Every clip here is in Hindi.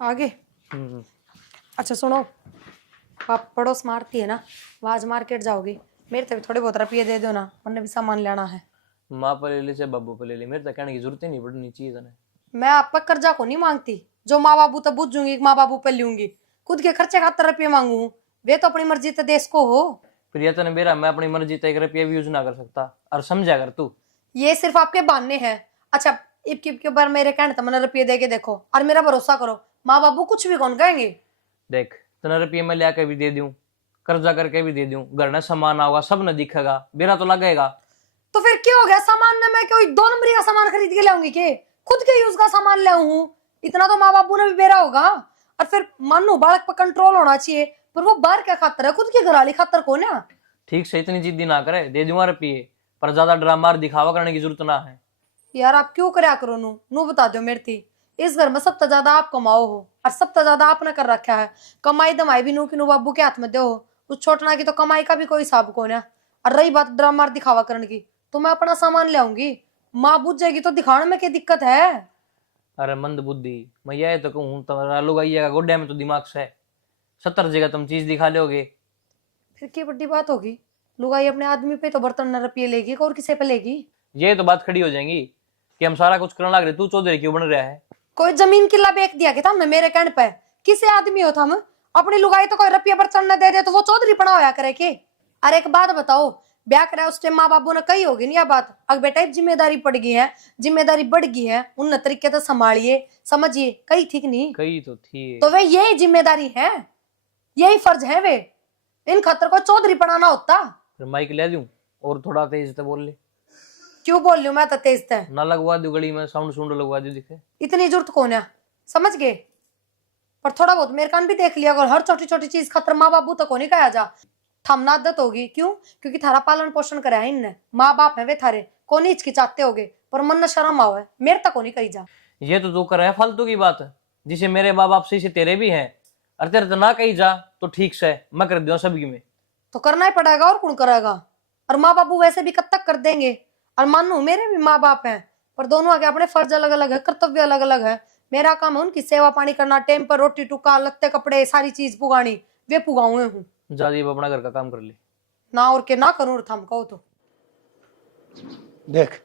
आगे। हम्म। अच्छा सुनो, आप पड़ोस मारती है ना, वो आज मार्केट जाओगी, मेरे से भी थोड़े बहुत रुपये दे दो ना, उन्हें भी सामान लेना है। माँ पर ले ली से बाबू पर ले ली, मेरे तो कहने की जरूरत ही नहीं पड़नी चाहिए तने। मैं आप पर कर्जा को नहीं मांगती, जो माँ बाबू तो बुझूंगी, माँ बाबू पे लूंगी, खुद के खर्चे खातर रुपये मांगू, वे तो अपनी मर्जी से देश को हो। फिर ये तने मेरा, मैं अपनी मर्जी तय रुपया भी यूज ना कर सकता, और समझा कर तू। ये सिर्फ आपके बहाने हैं। अच्छा, इब के बार मेरे कहने तो मैंने रुपये दे के देखो, और मेरा भरोसा करो, माँ बाबू कुछ भी कौन कहेंगे। देख, तने रुपये मैं लिया के भी दे दूं, कर्जा करके भी दे दूं, घर में सामान आओगा, सब न दिखेगा, मेरा तो लगेगा। तो फिर क्या हो गया, सामान ने मैं कोई 2 नंबरी का सामान खरीद के लाऊंगी के, खुद के यूज का सामान ले हूँ, इतना तो माँ बाबू ने भी बेरा होगा। और फिर मानो बालक पर कंट्रोल होना चाहिए, पर वो बाहर क्या खातर है, खुद की घरवाली खातर को ना। ठीक से इतनी जिद्दी ना करे, दे दूंगा रुपये, पर ज्यादा ड्रामा और दिखावा करने की जरूरत ना है। यार आप क्यों करया करो, नू नू बता दो मेरे थी, इस घर में सबसे ज्यादा आप कमाओ हो, और सबसे ज्यादा आपने कर रखा है, कमाई दमाई भी नू की नू बाबू के हाथ में दो, उस छोटना की तो कमाई का भी कोई हिसाब को ना। और रही बात ड्रामा दिखावा करने की, तो मैं अपना सामान ले आऊंगी, माँ बुझ जाएगी तो दिखाने में क्या दिक्कत है। अरे मंद बुद्धि, मैं यह तो कहूँ, तुम्हारा लोग आइएगा गोड्डे में तो दिमाग से 70 जगह तुम चीज दिखा लोगे। फिर क्या बड़ी बात होगी, लुगाई अपने आदमी पे तो बर्तन न रुपये लेगी, और किसे पे लेगी। ये तो बात खड़ी हो जाएंगी कि हम सारा कुछ करने लग रहे, तू चौधरी क्यों बन रहा है। कोई जमीन किला बेच दिया क्या हमने मेरे कहने पे, किसे आदमी हो थम, अपनी लुगाई तो कोई रुपया बर्तन न दे दे तो वो चौधरी पड़ा होया करे के। अरे एक बात बताओ, ब्याह करा उस टाइम माँ बाबू ने कही होगी नहीं यह बात, अब बेटा एक जिम्मेदारी पड़ गई है, जिम्मेदारी बढ़ गई है, उन तरीके से संभालिए समझिए, कही ठीक नहीं। कही तो थी। तो वे यही जिम्मेदारी है, यही फर्ज है वे, इन खतर को चौधरी पढ़ाना होता। फिर माइक ले दूं और थोड़ा तेज तो बोल ले। क्यों बोल रही हूँ मैं तो तेज है, ना लगवा दू गली में, साउंड सुंड लगवा दू दिखे। इतनी जरूरत कौन है, समझ गए। पर थोड़ा बहुत मेरे कान भी देख लिया, अगर हर छोटी छोटी चीज खतर माँ बाबू तक को नहीं कहा जा, थमना आदत होगी। क्यों, क्योंकि थारा पालन पोषण करा है इनने, माँ बाप है वे थारे, कौन हिचकिचाते होगे, पर मन न शर्म आओ है, मेरे तक को नहीं कही जा। ये तो तू कर रहा है फालतू की बात, जिसे मेरे माँ बाप से तेरे भी हैं, और तेरे तो ना कही जा तो ठीक से मैं कर दूं सभी में। तो करना ही पड़ेगा, और कौन करेगा। और माँ बाबू वैसे भी कब तक कर देंगे, और मानो मेरे भी माँ बाप हैं, पर दोनों आगे अपने फर्ज अलग अलग है, कर्तव्य अलग अलग है। मेरा काम है उनकी सेवा पानी करना, टाइम पर रोटी टुका लत्ते कपड़े सारी चीज पुगानी, वे पुगाऊं हूँ जा ये अपना घर का काम कर ले। ना, और के ना करूं थम कहो तो। देख,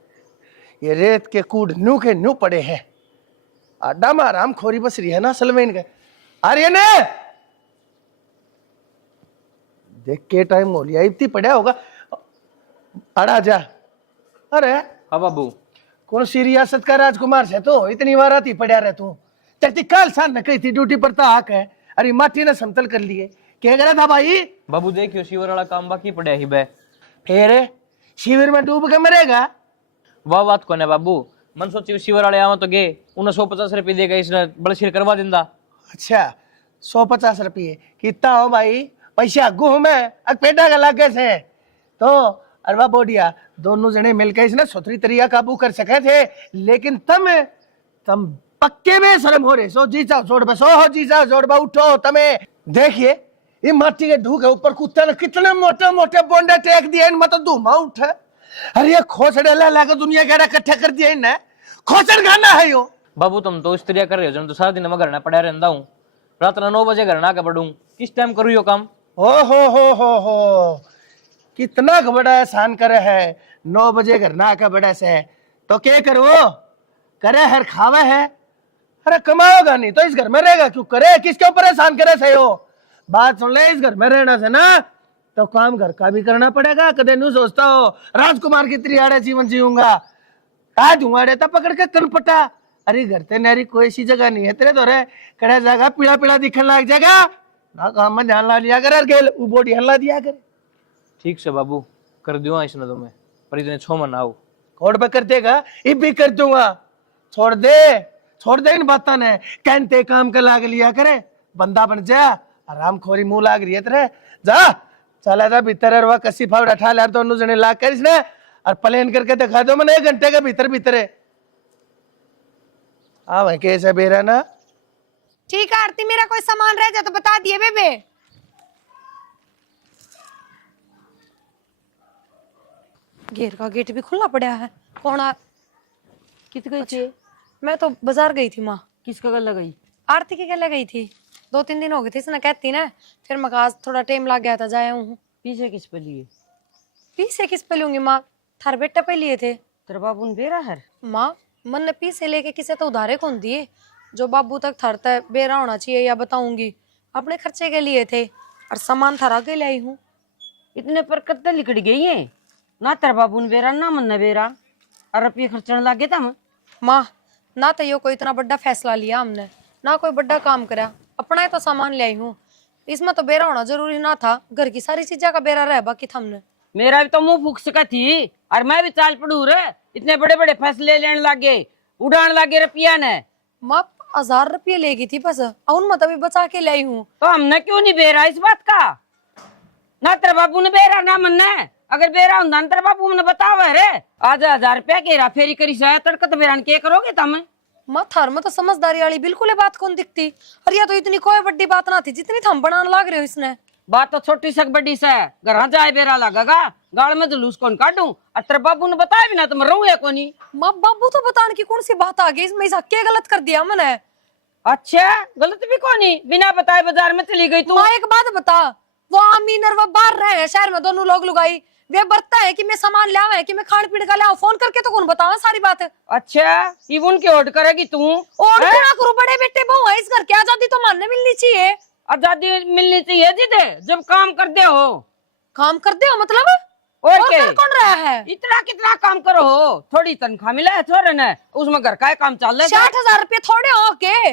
ये रेत के कूड़ नू के नू पड़े हैं, आडा में आराम खोरी बस रही है ना असल में इनके। आर्य ने देख के टाइम हो लिया, इतनी पड़ा होगा, अड़ा जा। अरे हाँ बाबू। कौन सी रियासत का राजकुमार से तो इतनी बार आती पड़ा रहे तू, तेरी काल सान न कही थी ड्यूटी पर तो आक है, अरे माटी ने समतल कर लिए, क्या करा था भाई। बाबू देखियो शिवर वाला काम बाकी पड़ा ही बे। फिर शिविर में डूब के मरेगा। वाह बात कौन है बाबू, मन सोची शिवर वाले आवा तो गए, उन्हें 150 रुपये देगा, इसने बड़शीर करवा दिंदा। अच्छा 150 रुपये कितना हो भाई, पैसा अगू हूं मैं, अग पेटा का लागे से तो अरवा बोडिया दोनों जने मिलकर इसने सोतरी तरिया काबू कर सके थे, लेकिन तम पक्के में शर्म हो रहे सो, जीजा जोड़ बसो हो, जीजा जोड़ बा उठो तमे। देखिए ये माटी के ढूक है ऊपर, कुत्ते ने कितने मोटे मोटे बोंडे टेक दिए इन, मतलब धूमा उठे। अरे ये खोसड़े ला के दुनिया के इकट्ठे कर दिए इनने, खोसड़ खाना है यो। बाबू तुम तो स्त्रिया कर रहे हो, जब तो सारा दिन मैं घर में पड़ा रहता हूँ, रात 9 बजे घर ना के पढ़ू, किस टाइम करूँ यो काम। ओ हो कितना बड़ा एहसान करे है, 9 बजे घर ना आके बड़ा से तो क्या करो, करे हर खावे है, अरे कमाओगा नहीं तो इस घर में रहेगा क्यों, करे किसके ऊपर एहसान करे से हो। बात सुन ले, इस घर में रहना से ना तो काम घर का भी करना पड़ेगा। कदे नहीं सोचता हो राजकुमार की त्रियाड़े जीवन जीऊंगा, आज हुआ तब पकड़ के कनपटा। अरे घर ते नारी कोई ऐसी जगह नहीं है तेरे तो रे, कड़े जगह पीला पीला दिखने लग जाएगा ना, काम में ध्यान ला लिया कर, गेल बॉडी हल्ला दिया कर। ठीक से बाबू कर दूंगा इसने तुम्हें, पर इतने 6 मन आओ। कोड पे कर देगा, ये भी कर दूंगा, छोड़ दे इन बातों ने, कहते काम के लाग लिया करे, बंदा बन जा, आराम खोरी मुंह लाग रही है तेरे, जा चला जा भीतर, वह कसी फावड़ उठा लिया दोनों जने लाग कर इसने, और प्लेन करके दिखा दो मैंने 1 घंटे के भीतर भीतर। हाँ भाई कैसे बेरा ना, ठीक है आरती, मेरा कोई सामान रह जाए तो बता दिए बेबे। घेर का गेट भी खुला पड़ा है, कौन आ। किस गई अच्छा, थी? मैं तो बाजार गई थी माँ। किसका गल गई? आरती के लिए गई थी, 2-3 दिन हो गए थे इसने कहती ना, फिर मैं कहा आज थोड़ा टाइम लग गया था, जाया हूँ। पीछे किस पे लिए? पीसे किस पे लूंगी माँ, थार बेटे पे लिए थे। तेरा बाबू ने बेरा है? माँ मन ने पीसे लेके किसे तो उधारे कौन दिए, जो बाबू तक थरता बेरा होना चाहिए या बताऊंगी, अपने खर्चे के लिए थे और सामान थरा के लाई हूँ। इतने पर कत्ते लिकड़ गई है ना, तेरा बाबू ने बेरा ना मन ने बेरा, और रुपये खर्चने लगे था। माँ ना तो यो कोई इतना बड़ा फैसला लिया हमने, ना कोई बड़ा काम करा, अपना ही तो सामान ले आई हूँ, इसमें तो बेरा होना जरूरी ना था, घर की सारी चीजें का बेरा रह बाकी था हमने। मेरा भी तो मुंह फूक सका थी, और मैं भी चाल पड़ू रे, इतने बड़े बड़े फैसले लेने लगे, उड़ान लगे रुपया ने। माँ 1000 रुपये लेगी थी बस, उन मत अभी बचा के लाई हूँ। तो हमने क्यों नहीं बेरा इस बात का? ना तेरे बाबू ने बेरा ना मन ने, अगर बेरा होता तेरे बाबू ने बतावा रे, आज 1000 रुपया के फेरी करी साया तड़का तो बेरा के करोगे तुम? माँ थार में तो समझदारी वाली बिल्कुल बात कौन दिखती, और यह तो इतनी कोई बड़ी बात ना थी जितनी थम बनाने लग रहे हो इसने। बात तो छोटी सी बड़ी से, घर जाए बेरा लगेगा, गाड़ में जुलूस कौन काटूं, और तेरे बाबू ने बताया भी ना तुम रहूंगे कोनी। माँ बाबू तो बताने की कौन सी बात आ गई इसमें, ऐसा क्या गलत कर दिया मैंने? अच्छा गलत भी कोनी, बिना बताए बाजार में चली गई तू। माँ एक बात बता, वो अमीन और वो बाहर रहे हैं शहर में, दोनों लोग लुगाई, वे बरता है कि मैं सामान लावा है कि मैं खान पीने का लाऊं, फोन करके तो कौन बतावा सारी बात। अच्छा ये उनकी ओट करेगी तू? और क्या करूं, बड़े बेटे बहू है इस घर की, आजादी तो मानने मिलनी चाहिए। आजादी मिलनी चाहिए जिदे जब काम कर दे हो। काम कर दे हो मतलब? और और क्या? कर कौन रहा है? इतना कितना काम करो हो, थोड़ी तनख्वाह मिला है छोरे ने, उसमें घर का काम चल रहा है। 60,000 रुपये थोड़े हो के,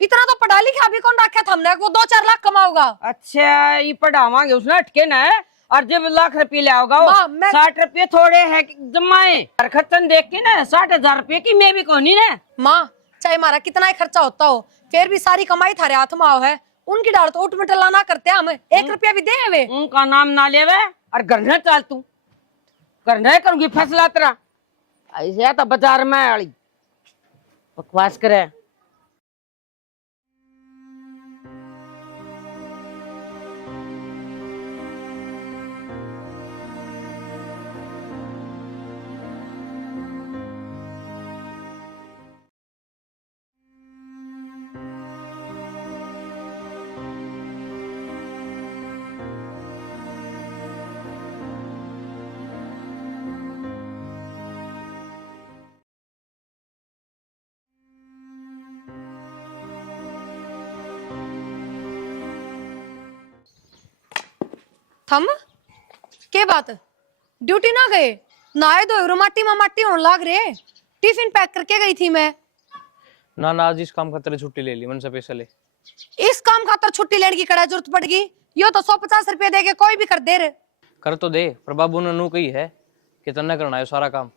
इतना तो पढ़ा लिखा भी कौन रखा था हमने, वो 2-4 लाख कमाओगा। अच्छा ये पढ़ावांगे उसने अटके ना, और जब लाख रुपये ले आओगा माँ, मैं- 60 रुपये थोड़े है जमाए, और खर्चन देख के ना 60,000 रुपये की मैं भी कोनी ना। माँ चाहे हमारा कितना ही खर्चा होता हो, फिर भी सारी कमाई थारे हाथ में आओ है, उनकी डाल तो उठ मिटला ना करते हम, 1 रुपया भी दे वे। उनका नाम ना लेवे, और घर चाल तू घर करूंगी फैसला तेरा, ऐसे तो बाजार में आली बकवास करे। थम के बात, ड्यूटी ना गए? नहाए धोए माटी में माटी होने लाग रहे, टिफिन पैक करके गई थी मैं। ना आज इस काम खातिर छुट्टी ले ली, मन से पैसा ले। इस काम खातर छुट्टी लेने की कड़ा जरूरत पड़गी? यो तो 150 रुपये दे के कोई भी कर दे रे। कर तो दे, पर बाबू ने नू कही है कि तन्ने करना है सारा काम,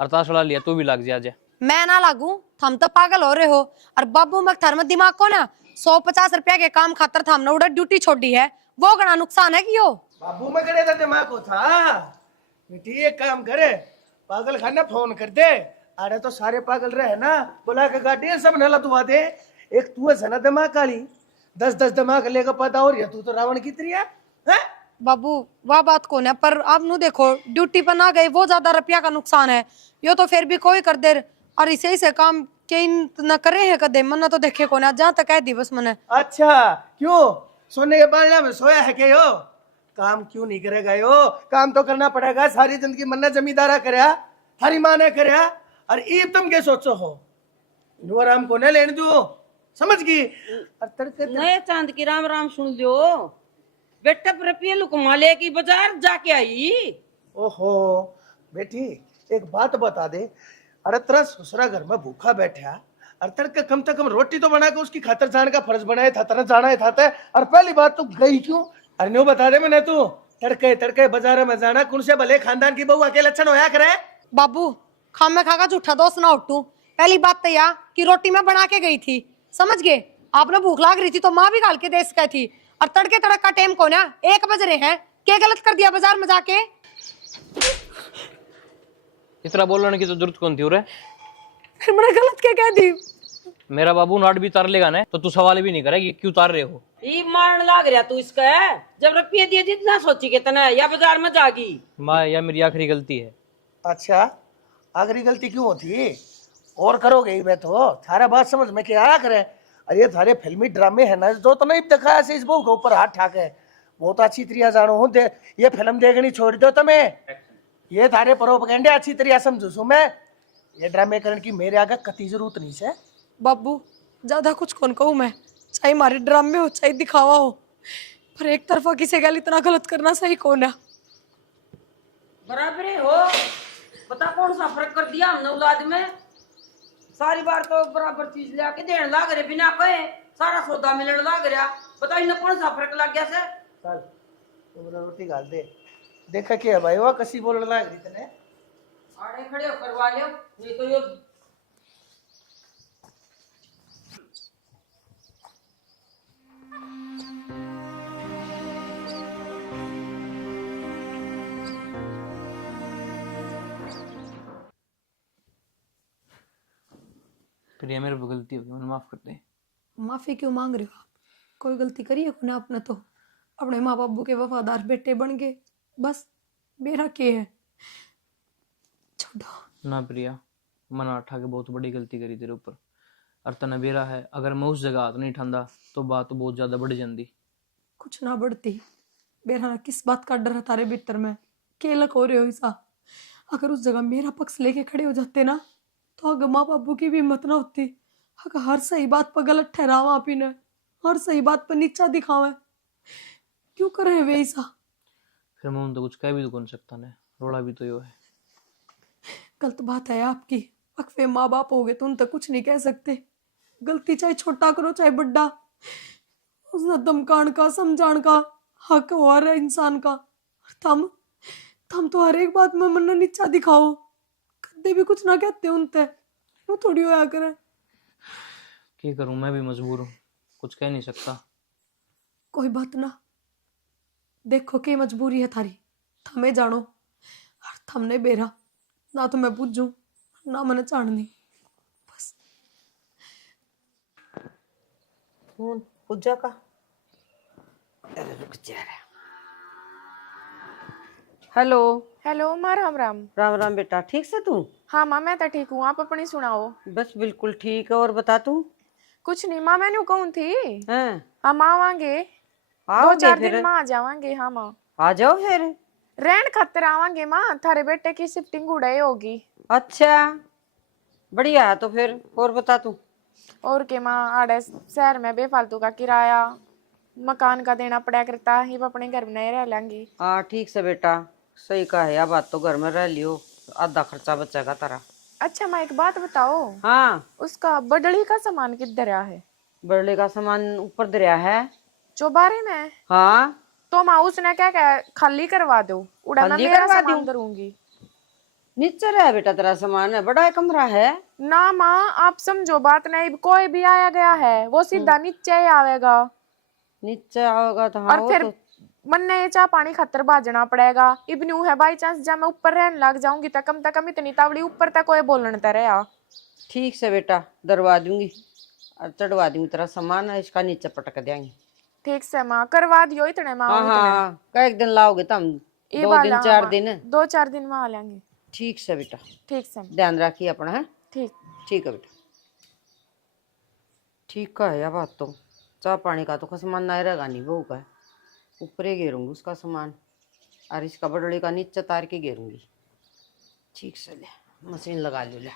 अरतासड़ा लिया तू भी लाग जा जा। मैं ना लागू, थम तो पागल हो रहे हो, और बाबू में थार में दिमाग को ना 150 रुपया के काम खातर थामने उड़ा ड्यूटी छोड़ी है, वो गणा नुकसान है कि यो। बाबू में करे था दिमाग को था बेटी, एक काम करे, पागल खाना फोन कर दे, अरे तो सारे पागल रहे ना, बुला के गाड़ी सब नला दुआ दे, एक तू है ना दिमाग काली, 10-10 दिमाग लेकर पता हो रही है, तू तो रावण की तरह है। बाबू वह बात कौन है, पर आप नु देखो ड्यूटी पर ना गए वो ज्यादा रुपया का नुकसान है, यो तो फिर भी कोई कर दे, और इसे से काम के न करे है कदे, मन तो देखे कौन है, जहाँ तक कह दी बस मैंने। अच्छा क्यों सोने के बारे में सोया है क्या यो? काम क्यों नहीं करेगा यो? काम तो करना पड़ेगा, सारी जिंदगी मन्ना जमींदारा करया, थारी माँ ने करया, और ईब तुम क्या सोचो हो? नुआराम को न लेने दो, समझ गई? और तड़के नए चांद की राम राम सुन लियो, बेटा रुपये लुकमा ले की बाजार जाके आई। ओहो बेटी एक बात बता दे, अरे तेरा ससुरा घर में भूखा बैठा, और तड़के कम से कम रोटी तो बना के उसकी खातर जाने का फर्ज बनाया था, तेरा जाना ही था, और पहली बात तू गई क्यों? अरे न्यू बता दे मैंने, तू तड़के तड़के बाजार में जाना कौन से भले खानदान की बहू अकेले लक्षण होया करे? बाबू खामे खागा झूठा दोस्त ना उठू, पहली बात तो यह कि रोटी मैं बना के गई थी, समझ गए? आपने भूख लाग रही थी तो माँ भी गाल के दे सकी थी, और तड़के तड़क का टाइम को ना 1 बज रहे हैं, क्या गलत कर दिया बाजार में जाके? इतना बोलने की तो जरूरत कौन थी रे? फिर मैंने गलत क्या कह दी? मेरा बाबू नाट भी तार लेगा ना तो तू सवाल भी नहीं करेगी क्यों तार रहे हो। ये मारने लाग रहा तू इसका है, जब रुपये दिए जितना सोची कितना है, या बाजार में जागी। माँ यह मेरी आखिरी गलती है। अच्छा आखिरी गलती क्यों होती? और करोगे ही मैं तो थारा बात समझ में क्या आया करे, अरे ये सारे फिल्मी ड्रामे है ना जो तो नहीं दिखाया से इस बहू के ऊपर हाथ ठाके बहुत अच्छी तरह जानो हूँ ये फिल्म देखनी छोड़ दो तुम्हें ये थारे प्रोपेगेंडे अच्छी तरह समझू सू मैं ये ड्रामे करने की मेरे आगे कति जरूरत नहीं से बाबू ज्यादा कुछ कौन कहूँ मैं, चाहे हमारे ड्रामे हो चाहे दिखावा हो, पर एक तरफा किसी गल इतना गलत करना सही कौन है। बराबर ही हो। बता कौन सा फर्क कर दिया हमने औलाद में। सारी बार तो बराबर चीज ले आके देने लाग रहे बिना कहे, सारा सौदा मिलने लाग रहा। बता इन्हें कौन सा फर्क लग गया से। चल तुम रोटी गाल दे देखा क्या भाई वो कसी बोलने लग रही तने आड़े खड़े हो करवा लियो नहीं तो ये प्रिया मेरे को गलती होगी, मुझे माफ कर दे। माफी क्यों मांग रहे हो आप? कोई गलती करी है कोने आपने? तो अपने माँ बाबू के वफादार बेटे बन गए, बस मेरा के है। छोड़ो। ना प्रिया, मना उठा के बहुत बड़ी गलती करी तेरे ऊपर। और तने बेरा है, अगर मैं उस जगह हाथ नहीं ठंडा तो बात तो बहुत ज्यादा बढ़ जाती। कुछ ना बढ़ती। बेरा किस बात का डर है तारे भीतर में? के लक हो रहे हो ऐसा? अगर उस जगह मेरा पक्ष लेके खड़े हो जाते ना तो अगर माँ बाबू की भी हिम्मत ना होती। अगर हर सही बात पर गलत ठहरावा आप इन्हें, हर सही बात पर नीचा दिखावे, क्यों कर रहे हैं वे ऐसा? फिर मैं तो कुछ कह भी तो कौन सकता ने, रोड़ा भी तो यो है। गलत बात है आपकी। अक्फे माँ बाप हो गए तो उन तक कुछ नहीं कह सकते। गलती चाहे छोटा करो चाहे बड़ा, उसने धमकान का समझान का हक हो रहा है इंसान का। और थम तो हर एक बात में मन नीचा दिखाओ, कदे भी कुछ ना कहते उनते। वो थोड़ी होया करे। क्या करूं, मैं भी मजबूर हूँ, कुछ कह नहीं सकता। कोई बात ना, देखो के मजबूरी है थारी, थमे जानो। और थमने बेरा ना तो मैं पूछूं ना मैंने चाहनी, बस। फोन पूजा का। अरे रुक जा रे। हेलो। हेलो माँ, राम राम। राम राम बेटा, ठीक से तू? हाँ माँ, मैं तो ठीक हूँ, आप अपनी सुनाओ। बस बिल्कुल ठीक है। और बता तू। कुछ नहीं माँ, मैंने कहूँ थी हैं? हम आवांगे, आओगे 2-4 फिर? दिन माँ आ जावांगे। हाँ माँ, आ जाओ फिर। रहन खातर आवांगे माँ, थारे बेटे की शिफ्टिंग उड़ाई होगी। अच्छा बढ़िया है तो फिर। और बता तू। और के माँ, आड़े शहर में बेफालतू का किराया मकान का देना पड़ा करता, ही अपने घर में नहीं रह लेंगी। हाँ ठीक से बेटा, सही कहा है। अब बात तो घर में रह लियो, आधा खर्चा बचेगा तारा। अच्छा माँ, एक बात बताओ, हाँ। उसका बडली का सामान किधर है? बड़ले का सामान ऊपर दरिया है। चौबारे में? हाँ तो माँ उसने क्या क्या खाली करवा दो, उड़ा मैं खाली मेरा करवा सामान दूं? करूंगी। नीचे रहा बेटा तेरा सामान है, बड़ा कमरा है। ना माँ, आप समझो बात नहीं, कोई भी आया गया है वो सीधा नीचे ही आवेगा। नीचे आओगा तो हाँ और वो फिर तो। मन ने चाह पानी खातर बाजना पड़ेगा। इबनू है बाई चांस जब मैं ऊपर रहने लग जाऊंगी तो कम से कम इतनी तावड़ी ऊपर तक कोई बोलने तरह आ। ठीक से बेटा, दरवा दूंगी और चढ़वा दूंगी तेरा सामान है, इसका नीचे पटक देंगे। ठीक से माँ, करवा दियो इतने माँ। हाँ हाँ हाँ, कई दिन लाओगे तुम? ये 2 दिन वाला 4 माँ, दिन? 2-4 दिन में आ लेंगे। ठीक से बेटा, ठीक से, ध्यान रखिए अपना है। ठीक। ठीक है बेटा। ठीक का है यह बात तो। चाह पानी का तो सामान नहीं रहेगा, नहीं बहू का ऊपर ही घेरूंगी उसका सामान, और इसका बड़ड़ी का नीचे तार के घेरूंगी। ठीक से ले, मशीन लगा लो ले।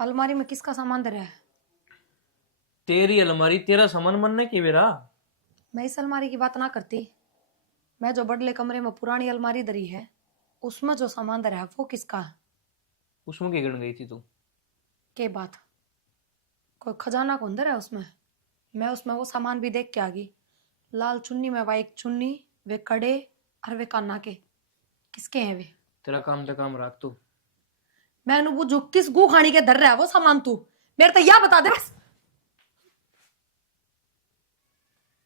अलमारी में किसका सामान धरा है? तेरी अलमारी, तेरा सामान मनने की बेरा। मैं इस अलमारी की बात ना करती। मैं जो बड़ले कमरे में पुरानी अलमारी धरी है उसमें जो सामान धरा है वो किसका है? उसमें की गिन गई थी तू? के बात, कोई खजाना कौन धरा है उसमें? मैं उसमें वो सामान भी देख के आ गई। लाल चुन्नी में वाइट चुन्नी, वे कड़े और वे काना के किसके हैं वे? तेरा काम तो काम रख तू। मैं बुझू किस गू खानी के धर रहा है वो सामान तू मेरे तो यह बता दे बस।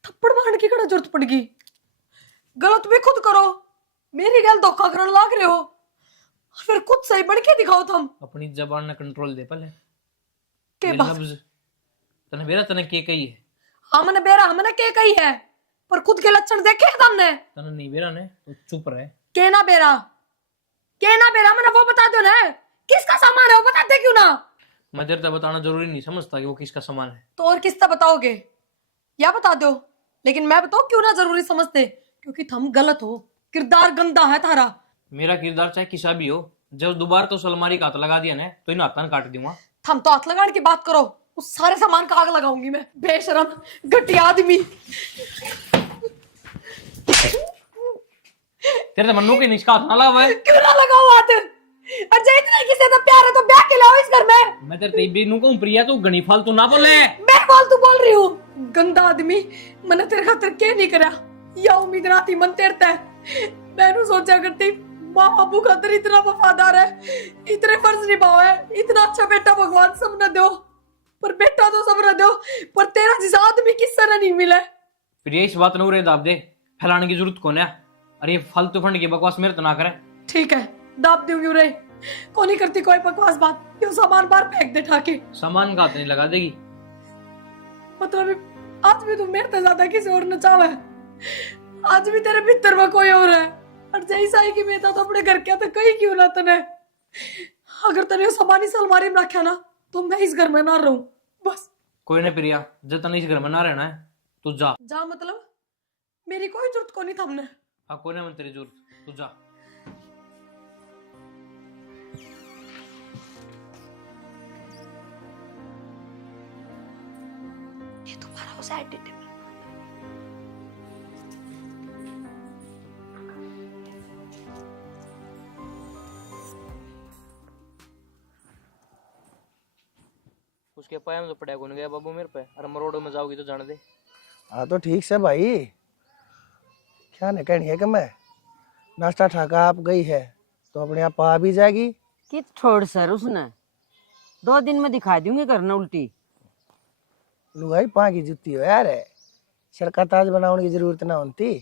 थप्पड़ मारने की कड़ा जरूरत पड़ गई? गलत भी खुद करो, मेरी गल धोखा करने लाग रहे हो, फिर खुद सही बढ़ के दिखाओ तुम। अपनी जबान ने कंट्रोल दे पहले। के ये बात लफ्ज तने बेरा तने के कही है? हमने बेरा हमने के कही है, पर खुद के लक्षण देखे हैं तुमने? तने नहीं बेरा ने, तू चुप रहे। के ना बेरा, के ना बेरा, मैंने वो बता दो ना किसका सामान है वो बताते क्यों ना? मैं तेरे तक बताना जरूरी नहीं समझता कि वो किसका सामान है। तो और किसका बताओगे? या बता दो, लेकिन मैं बताओ क्यों ना जरूरी समझते? क्योंकि तुम गलत हो, किरदार गंदा है थारा। मेरा किरदार चाहे किसा भी हो, जब दोबारा तो अलमारी का हाथ लगा दिया ना तो इन हाथान काट दूंगा। थम तो हाथ लगाने की बात करो, उस सारे सामान का आग लगाऊंगी मैं। बेशरम घटिया आदमी। तेरे तो मन्नू के निष्का हाथ ना लावा है। क्यों ना लगाओ हाथ? अजय इतना किसे तो प्यार है तो ब्याह के लाओ इस घर में। मैं तेरे बेनू कहूं प्रिया, तू गणी फालतू ना बोले। मैं फालतू बोल रही हूँ? गंदा आदमी, मैंने तेरे खातिर क्या नहीं करा, या उम्मीद राती मन तेरता है। मैंने सोचा करती माँ बाबू खातिर इतना वफादार है, इतने फर्ज निभाओ है, इतना अच्छा बेटा भगवान सब न दो, पर बेटा तो सब न दो, पर तेरा जैसा आदमी किससे न नहीं मिला। प्रिया इस बात नूरे दाब दे, फैलाने की जरूरत कौन है? अरे फालतू फंड की बकवास मेरे तो ना करे। ठीक है, दाब दूंगी उरे, को नहीं करती कोई बकवास बात। क्यों सामान बाहर फेंक दे ठाके। सामान का हाथ नहीं लगा देगी। मतलब आज भी तू मेरे से ज्यादा किसी और न चाहे, आज भी तेरे भीतर में कोई और है। और जैसा है कि मैं तो अपने घर क्या तो कहीं क्यों ना तने, अगर तने सामान इस अलमारी में रखा ना तो मैं इस घर में ना रहूं बस। कोई नहीं प्रिया, जब तक इस घर में ना रहना है तू जा। जा मतलब मेरी कोई जरूरत को नहीं था हमने। हाँ कोई नहीं तेरी जरूरत, तू जा। ये तुम्हारा उस एटीट्यूड उसके पाया में तो पड़ा कौन गया बाबू मेरे पे। अरे मरोड़ो में जाओगी तो जाने दे। हाँ तो ठीक से भाई, क्या न कहनी है कि मैं नाश्ता ठाका आप गई है तो अपने आप आ भी जाएगी। कित छोड़ सर उसने 2 दिन में दिखा दूंगी करना उल्टी। लुगाई पा की जुत्ती हो यार, सड़का ताज बनाने की जरूरत ना होती।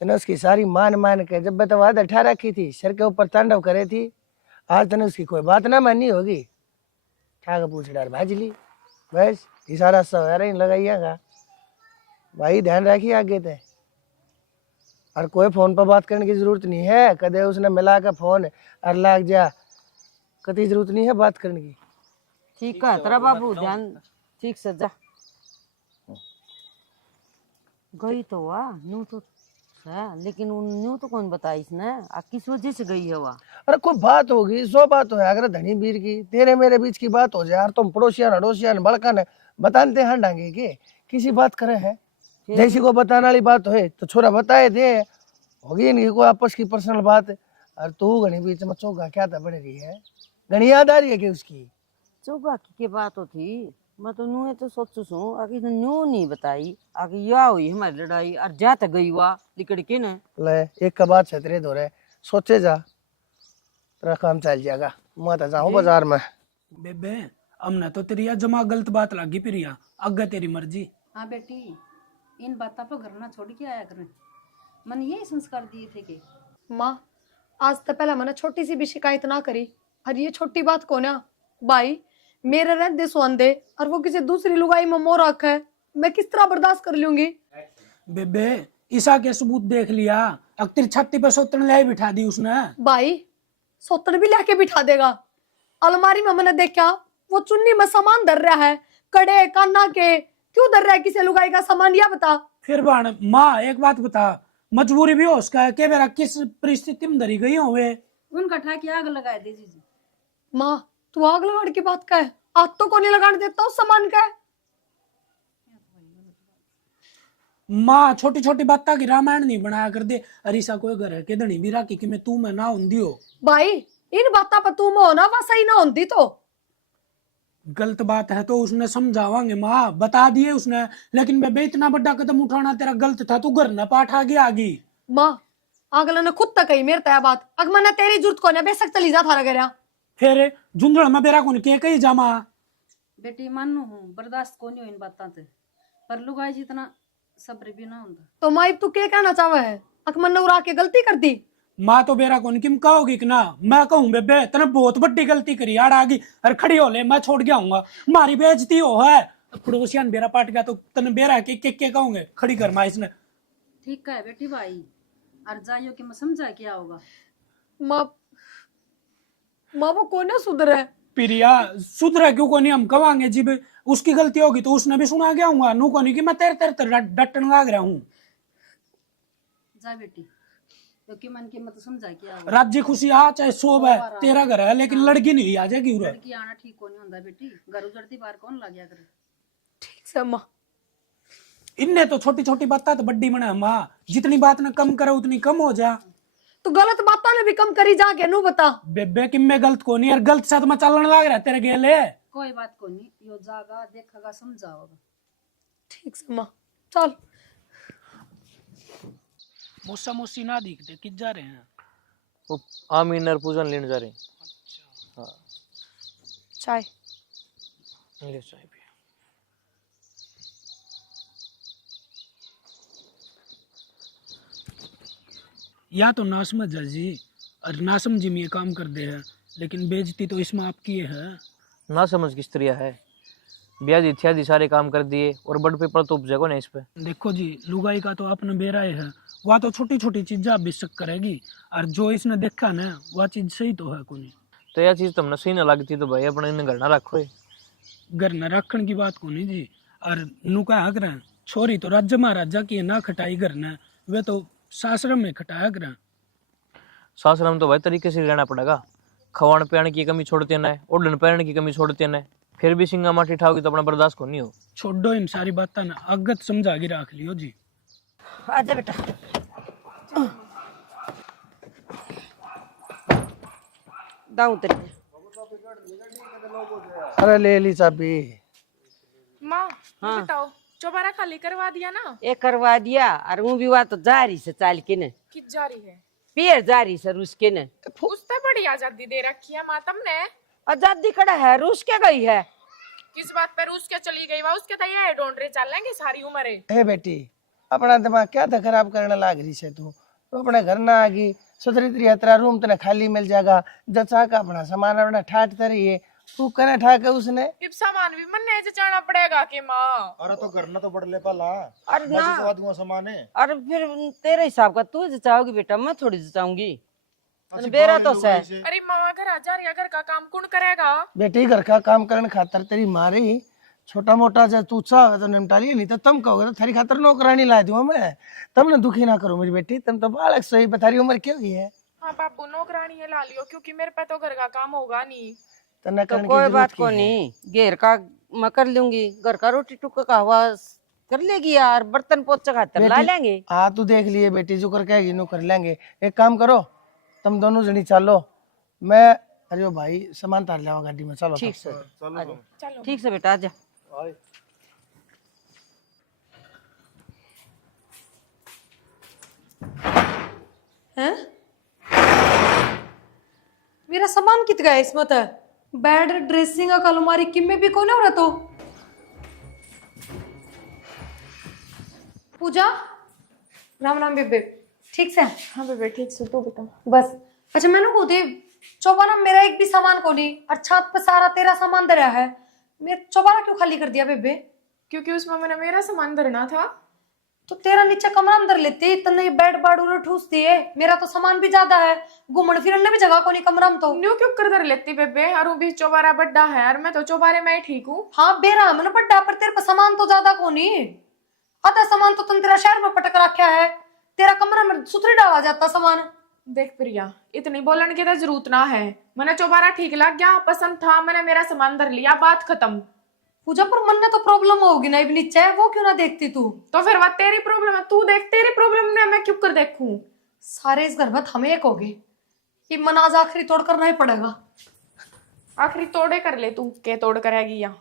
तने उसकी सारी मान मान के जब तो वाद उठा रखी थी, सर के ऊपर तांडव करे थी। आज तने उसकी कोई बात ना माननी होगी, ठाक पूछ डार भाज ली बस। इशारा सवेरा ही लगाइएगा भाई, ध्यान रखिए आगे ते। और कोई फोन पर बात करने की जरूरत नहीं है, कदे उसने मिला के फोन और लाग जा, कभी जरूरत नहीं है बात करने की। ठीक है तेरा बाबू, ध्यान ठीक से जा। गई तो वाह न्यू तो है, लेकिन उन न्यू तो कौन बताई इसने किस वजह से गई है वह? अरे कोई बात होगी, सो बात हो, अगर धनी बीर की तेरे मेरे बीच की बात हो जाए और तुम पड़ोसियान अड़ोसियान बड़कन बताते हैं डांगे के किसी बात करे है। जैसी को बताने वाली बात हो तो छोरा बताए दे, होगी नहीं कोई आपस की पर्सनल बात। और तू घनी बीच में चौका क्या था बन रही है, घनी याद आ रही है कि उसकी चौबा की बात हो थी। मैं तो न्यू तो सोचू सू आगे न्यू नहीं बताई, आगे या हुई हमारी लड़ाई और जा तो गई हुआ लिकड़ के न। ले एक का बात छतरे दो रहे, सोचे जा तेरा काम चल जाएगा। मैं तो जाऊँ बाजार में। बेबे हमने तो तेरी जमा गलत बात लगी प्रिया, अग्गा तेरी मर्जी। हाँ बेटी, इन बातों पर घर ना छोड़ के आया करें। मन यही संस्कार दिए थे कि माँ आज तो पहले मैंने छोटी सी भी शिकायत ना करी, और ये छोटी बात को ना भाई मेरे रह दे सुंदे और वो किसी दूसरी लुगाई में मोर रखा है, मैं किस तरह बर्दाश्त कर लूंगी? बेबे ईसा के सबूत देख लिया, अब तेरी छाती पर सोतन ले बिठा दी उसने। भाई सोतन भी लेके बिठा देगा। अलमारी में मैंने देखा वो चुन्नी में सामान धर रहा है, कड़े काना के, क्यों धर रहा है किसी लुगाई का सामान, या बता। फिर बाण माँ एक बात बता, मजबूरी भी हो उसका है कि मेरा किस परिस्थिति में धरी गई हुए उनका ठाकी आग लगा दे जी। माँ तू आग लगाने की बात का है? आग तो कौन नहीं लगाने देता उस सामान का है? माँ छोटी छोटी बातें की रामायण नहीं बनाया कर दे। अरिसा कोई घर है केदनी भी राखी कि मैं तू मैं ना हुंदी हो। भाई इन बातों पर तू हो ना वह सही ना होती तो। गलत बात है तो उसने समझावांगे माँ, बता दिए उसने, लेकिन बेबे इतना बड़ा कदम उठाना तेरा गलत था, तू घर न पाठ आगे आगी। माँ अगला ने खुद तक कही मेरे तय बात, अग मैंने तेरी जरूरत को ने बेशक चली जा थारा गया। फिर झुंझुड़ में बेरा कौन के कही जा माँ। बेटी मानू हूँ बर्दाश्त को नहीं हो इन बातों से, पर लुगाई जितना सब्र भी ना होता। तो माँ तू क्या कहना चाहे है? अक मैंने उड़ा के गलती कर दी। माँ तो बेरा कौन किम कहोगी कि ना, मैं कहूँ बेबे तने बहुत बड़ी गलती करी आड़ आगी अरे खड़ी हो ले, मैं छोड़ गया हूँ मारी बेइज्जती हो है। पड़ोसियान बेरा पाट गया तो तने बेरा के कहूंगे खड़ी कर माँ इसने। ठीक है बेटी भाई, और जाइयो कि मैं समझा क्या होगा। माँ माँ वो कौन है सुधर है? प्रिया सुधरा क्यों को नहीं, हम कवांगे जी भाई उसकी गलती होगी तो उसने भी सुना गया हूँ नू को नहीं कि मैं तेरे तेरे तेरे डटन लाग रहा हूँ। जा बेटी, क्योंकि मन की मत समझा क्या होगा। राज्य खुशी आ चाहे शोभ है, तेरा घर है लेकिन लड़की नहीं आ जाएगी उरे। लड़की आना ठीक को नहीं होता बेटी, घर उजड़ती बार कौन ला गया करे। ठीक से माँ। इनने तो छोटी छोटी बातें तो बड़ी बना माँ, जितनी बात ना कम करे उतनी कम हो जा। तो गलत बातों ने भी कम करी जाके नू बता। बेबे कि मैं गलत को नहीं यार, गलत साथ में चलने लग रहा है तेरे गेले। कोई बात को नहीं, यो जागा देखेगा समझाओगा। ठीक से माँ चल। मौसा मौसी ना दिखते किस जा रहे हैं? वो आमीन और पूजन लेने जा रहे हैं। हाँ चाय ले चाय पिया। या तो ना समझ जी, और ना समझी में ये काम कर दे है, लेकिन बेइज्जती तो इसमें आपकी है। ना समझ की स्त्रिया है, ब्याज इत्यादि सारे काम कर दिए और बड़ पेपर तो उपजेगो ना इस पे। देखो जी लुगाई का तो आपने बेरा है, वह तो छोटी छोटी चीजें आप भी शक करेगी, और जो इसने देखा ना वह चीज सही तो है कोनी। तो यह चीज तुमने सही ना लगती तो भाई अपने इन घर ना रखो है। घर न रखने की बात कोनी जी, और नु का हक रहे छोरी तो राज्य महाराजा की है ना खटाई करना, वे तो सासरम में खटाया करें। सासराम तो भाई तरीके से रहना पड़ेगा, खवान पियाने की कमी छोड़ते ना है, ओढ़न पहनने की कमी छोड़ते ना है, फिर भी सिंगा माटी ठाओगी तो अपना बर्दाश्त को नहीं हो। छोड़ो इन सारी बातें ना, अगत समझा के रख लियो जी। आजा बेटा। दाऊ तेरे अरे ले ली चाबी। माँ बताओ चौबारा खाली करवा दिया ना? ये करवा दिया, और वो भी वहाँ तो जा रही से चाल के न, कित जा रही है? पियर जा रही से रूस के न। उससे बड़ी आजादी दे रखी है माँ तुमने। आजादी कड़ा है, रूस के गई है। किस बात पर रूस के चली गई? वह उसके तैयार ढूंढ रहे चल लेंगे सारी उम्र है। ए बेटी अपना दिमाग क्या था खराब करने लाग रही से तू, तो अपने घर ना आगी सुधरी यात्रा रूम तने खाली मिल जाएगा, जचा का अपना सामान अपना ठाट रही है, तू कने ठाके उसने इब सामान भी मन ने जाना पड़ेगा कि माँ? अरे तो करना तो पड़ ले पाला, अरे मैं ना, जचवा दूंगा सामान है। और फिर तेरे हिसाब का तू जचाओगी बेटा, मैं थोड़ी जचाऊंगी। बेरा तो सह। अरे मामा घर आ जा रही है, घर का काम कौन करेगा? बेटी घर का काम करने खातर तेरी मारी छोटा मोटा जब तू चाहे तो निपटा लिया, नहीं तो तुम कहोगे तो थारी खातर नौकरानी ला दूंगा मैं, तुम ना दुखी ना करो मेरी बेटी, तुम तो बालक सही, थारी उम्र क्या हुई है। हाँ बाबू नौकरानी है ला लियो, क्योंकि मेरे पे तो घर का काम होगा नहीं। तने तो करने की कोई जरूरत बात की को है। नहीं, घेर का मैं कर लूंगी, घर का रोटी टुक्का का हवा कर लेगी यार, बर्तन पोछा खातर ला बेटी, लेंगे। हाँ तू देख लिए बेटी जो कर कहेगी नो कर लेंगे। एक काम करो तुम दोनों जनी चलो, मैं अरे ओ भाई सामान तार लावा गाड़ी में, चलो ठीक से, चलो ठीक से बेटा आजा। हैं? मेरा सामान कित गया इसमें तो? बेड ड्रेसिंग का अलमारी किम में भी कौन हो रहा तो? पूजा राम राम बेबे, ठीक से? हाँ बेबे ठीक से, तू बता। बस अच्छा मैंने को दे चौबारा मेरा एक भी सामान को नहीं, और छत पे सारा तेरा सामान धरा है, मेरा चौबारा क्यों खाली कर दिया बेबे? क्योंकि उसमें मैंने मेरा सामान धरना था। तो तेरा नीचे कमरा अंदर लेते तन्ने ये बेड बाड़ू ठूसती है, मेरा तो सामान भी ज्यादा है, घूमने फिरने भी जगह को नहीं कमरा में तो। न्यू क्यों कर धर लेती बेबे, और वो भी चौबारा बड्डा है, और मैं तो चौबारे में ही ठीक हूँ। हाँ बेरा मैंने बड्डा, पर तेरे पे सामान तो ज्यादा को नहीं, आधा सामान तो तुम तेरा शहर में पटक रखा है, तेरा कमरा में सुथरी डाला जाता सामान। देख प्रिया, इतनी बोलने की तो जरूरत ना है। मैंने चौबारा ठीक लग गया, पसंद था, मैंने मेरा सामान धर लिया, बात खत्म। पूजा पर मन में तो प्रॉब्लम होगी ना, इब नीचे है वो क्यों ना देखती तू? तो फिर वह तेरी प्रॉब्लम है, तू देख, तेरी प्रॉब्लम में मैं क्यों कर देखूं? सारे इस घर में हम एक हो गए, ये मन आज आखिरी तोड़ करना ही पड़ेगा। आखिरी तोड़े कर ले तू, के तोड़ करेगी या?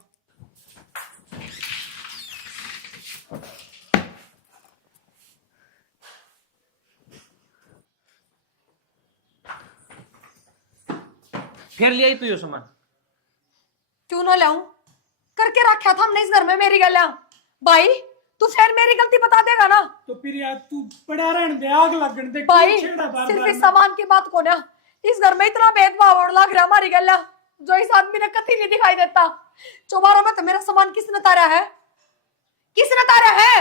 फिर लिया ही तू यो सामान। क्यों ना लाऊं, करके रखा था हमने इस घर में मेरी गलियां। भाई तू फिर मेरी गलती बता देगा ना? तो फिर यार तू पड़ा रहने दे, आग लगने दे, भाई क्यों छेड़ा बार सिर्फ बार? इस सामान की बात को ना, इस घर में इतना भेदभाव होने लग रहा हमारी गलियां, जो इस आदमी ने कभी नहीं दिखाई देता। चौबारा में तो मेरा सामान किसने तारा है? किसने तारा है?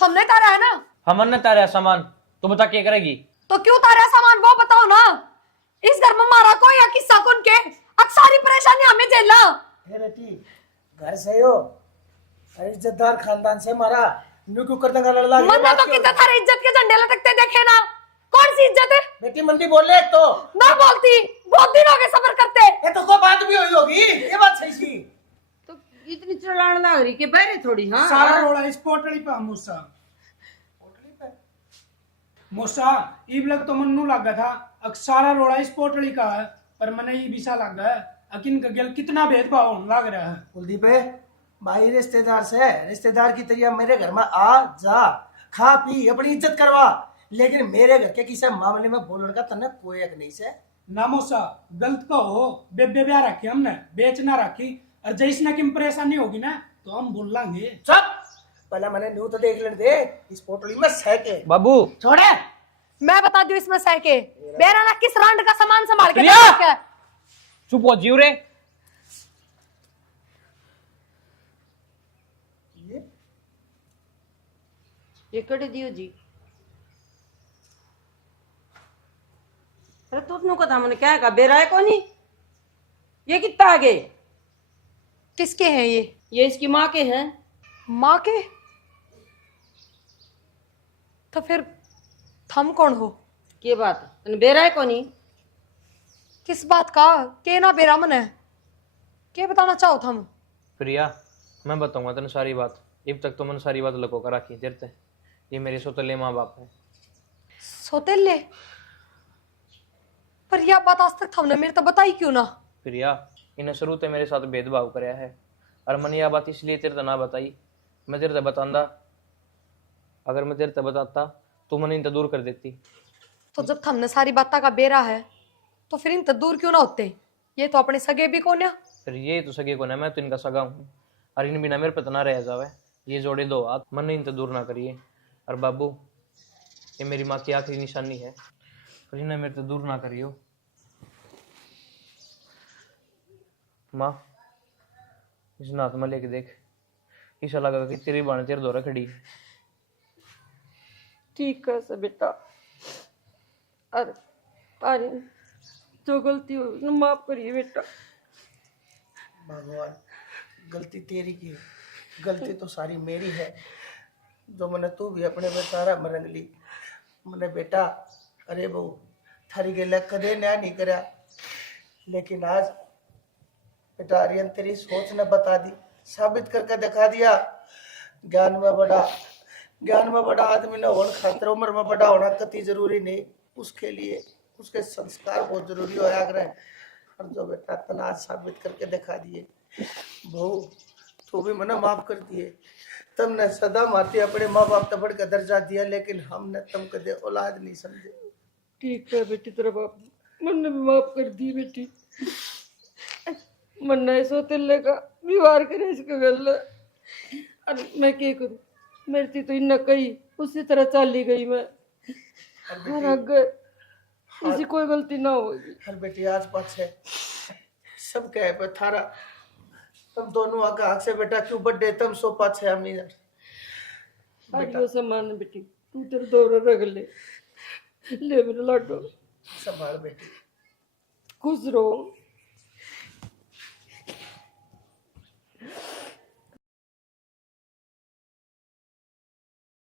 हमने तारा है ना? हमन ने तारा सामान, तू बता क्या करेगी? तो क्यों तारा सामान वो बताओ ना। इस घर में मारा कोई या किस्सा कौन के, अब सारी परेशानी हमें झेलना। हे बेटी, घर से हो, अरे इज्जतदार खानदान से मारा, न्यू क्यों कर देगा लड़ला? मन ने तो कितना थारे इज्जत के झंडे लटकते देखे ना। कौन सी इज्जत है? बेटी मंदी बोल रहे तो ना बोलती, बहुत दिन हो गए सबर करते। ये तो को बात भी हुई होगी, ये बात सही सी। तो इतनी चलान लग रही कि बहरे थोड़ी। हाँ सारा रोड़ा इस पोटली पे मूसा, मूसा ईब लग तो मन्नू लगा था, अक सारा रोड़ा इस पोटली का है, पर मने ये बिसा लग गया अकिन का गेल कितना भेदभाव होने लग रहा है। कुलदीप है भाई, रिश्तेदार से रिश्तेदार की तरह मेरे घर में आ जा, खा पी, अपनी इज्जत करवा, लेकिन मेरे घर के किसी मामले में बोलने का तने कोई हक नहीं से। ना मूसा गलत का हो, बेबे ब्याह रखी हमने, बेच ना रखी, और जैसना की परेशानी होगी ना तो हम बोल लांगे। चुप, पहले मैंने न्यू तो देख लेने दे, इस पोटली में सैके बाबू छोड़े। मैं बता दूं इसमें सैके, मेरा ना किस रांड का सामान संभाल के प्रिया! रखा है। चुप हो जीव रे। ये कड़े दियो जी। अरे तुझनु का दामन क्या है, बेरा है कोनी? ये कितना आगे? किसके हैं ये? ये इसकी माँ के हैं। माँ के? तो फिर थम कौन हो? के बात तने बेरा है कोनी? किस बात का के ना बेरामन है, के बताना चाहो थम? प्रिया मैं बताऊंगा तेने सारी बात, अब तक तो मैंने सारी बात लको कर रखी देर ते। ये मेरे सौतेले माँ बाप है। सौतेले? पर यह बात आज तक थमने मेरे तो बताई क्यों ना? प्रिया इन्हें शुरू से मेरे साथ भेदभाव कराया है, और मैंने यह बात इसलिए तेरे से ना बताई, मैं तेरे से बतांदा, अगर मैं तेरे से बताता तो मैंने इनसे दूर कर देती। तो जब थमने सारी बात का बेरा है तो फिर इन तक दूर क्यों ना होते? ये तो अपने सगे भी कौन है? फिर ये तो सगे को ना, मैं तो इनका सगा हूँ, और इन बिना मेरे पे तो ना रह जावे। ये जोड़े दो हाथ, मन इनसे दूर ना करिए। और बाबू ये मेरी माँ की आखिरी निशानी है, फिर इन्हें मेरे से दूर ना करियो। माँ इस नाथ में लेके देख, ऐसा लगा कि तेरी बाण तेरे दौरा खड़ी। ठीक है सब बेटा, अरे अरे जो गलती हो न माफ करिए बेटा। भगवान, गलती तेरी की है, गलती तो सारी मेरी है, जो मैंने तू भी अपने बेचारा मरंग ली। मैंने बेटा, अरे बहू थारी गेला कदे न्याय नहीं करा, लेकिन आज बेटा आर्यन तेरी सोच ने बता दी, साबित करके दिखा दिया। ज्ञान में बड़ा आदमी ने होने खातिर उम्र में बड़ा होना कति जरूरी नहीं, उसके लिए उसके संस्कार बहुत जरूरी हो आग्रह। और जो बेटा तलाश साबित करके दिखा दिए, बहू तो भी मैंने माफ कर दिए। तुमने सदा माती अपने माँ बाप तबड़ का दर्जा दिया, लेकिन हमने तुम कदे औलाद नहीं समझे। ठीक है बेटी, तेरा बाप मन ने भी माफ कर दी बेटी। मन ने सोतेले का व्यवहार करे इसका गल, और मैं क्या करूं, मेरी थी तो इन्ना कही उसी तरह चाली गई मैं, और आगे इसी कोई गलती ना होगी। हर बेटी आज पाछे सब कहे पे थारा, तुम दोनों आगे आग से बेटा क्यों बड्डे तुम सो पाछे हम इधर। आगे सामान बेटी, तू तेरे दौरा रख ले मेरे लाडो, संभाल बेटी। खुश रहो।